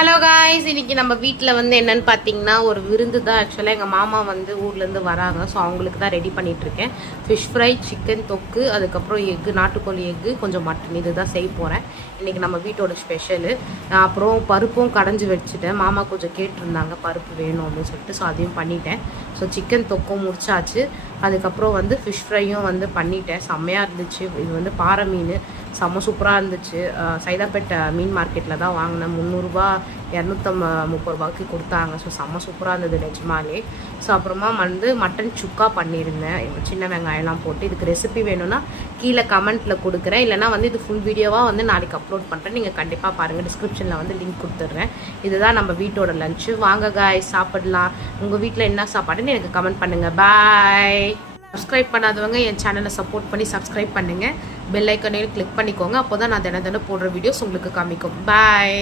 Hello guys, இன்னைக்கு நம்ம வீட்டில் வந்து என்னன்னு பார்த்தீங்கன்னா ஒரு விருந்து தான். ஆக்சுவலாக எங்கள் மாமா வந்து ஊர்லேருந்து வராங்க. ஸோ அவங்களுக்கு தான் ரெடி பண்ணிகிட்ருக்கேன். ஃபிஷ் ஃப்ரை, சிக்கன் தொக்கு, அதுக்கப்புறம் எக்கு, நாட்டுக்கோழி எக்கு, கொஞ்சம் மட்டன், இது தான் செய்ய போகிறேன். இன்றைக்கி நம்ம வீட்டோட ஸ்பெஷலு. அப்புறம் பருப்பும் கடைஞ்சி வச்சுட்டேன். மாமா கொஞ்சம் கேட்டிருந்தாங்க பருப்பு வேணும் அப்படின்னு சொல்லிட்டு. ஸோ அதையும் பண்ணிட்டேன். ஸோ சிக்கன் தொக்கும் முடிச்சாச்சு. அதுக்கப்புறம் வந்து ஃபிஷ் ஃப்ரையும் வந்து பண்ணிட்டேன். செம்மையாக இருந்துச்சு. இது வந்து பாறை மீன், செம்ம சூப்பராக இருந்துச்சு. சைதாப்பேட்டை மீன் மார்க்கெட்டில் தான் வாங்கினேன். 300 230 ரூபாய்க்கு கொடுத்தாங்க. ஸோ செம்ம சூப்பராக இருந்தது நிஜமாலே. ஸோ அப்புறமா வந்து மட்டன் சுக்கா பண்ணியிருந்தேன், சின்ன வெங்காயம்லாம் போட்டு. இதுக்கு ரெசிபி வேணும்னா கீழே கமெண்ட்டில் கொடுக்குறேன். இல்லைனா வந்து இது ஃபுல் வீடியோவாக வந்து நாளைக்கு அப்லோட் பண்ணுறேன். நீங்கள் கண்டிப்பாக பாருங்கள். டிஸ்கிரிப்ஷனில் வந்து லிங்க் கொடுத்துட்றேன். இதுதான் நம்ம வீட்டோட லஞ்சு. வாங்க காய்ஸ், சாப்பிடலாம். உங்கள் வீட்டில் என்ன சாப்பாடுன்னு எனக்கு கமெண்ட் பண்ணுங்கள். பாய். சப்ஸ்கிரைப் பண்ணாதவங்க என் சேனலை சப்போர்ட் பண்ணி சப்ஸ்கிரைப் பண்ணுங்கள். பெல் ஐக்கனையும் கிளிக் பண்ணிக்கோங்க. அப்போ தான் நான் தினம் போடுற வீடியோஸ் உங்களுக்கு காமிக்கும். பாய்.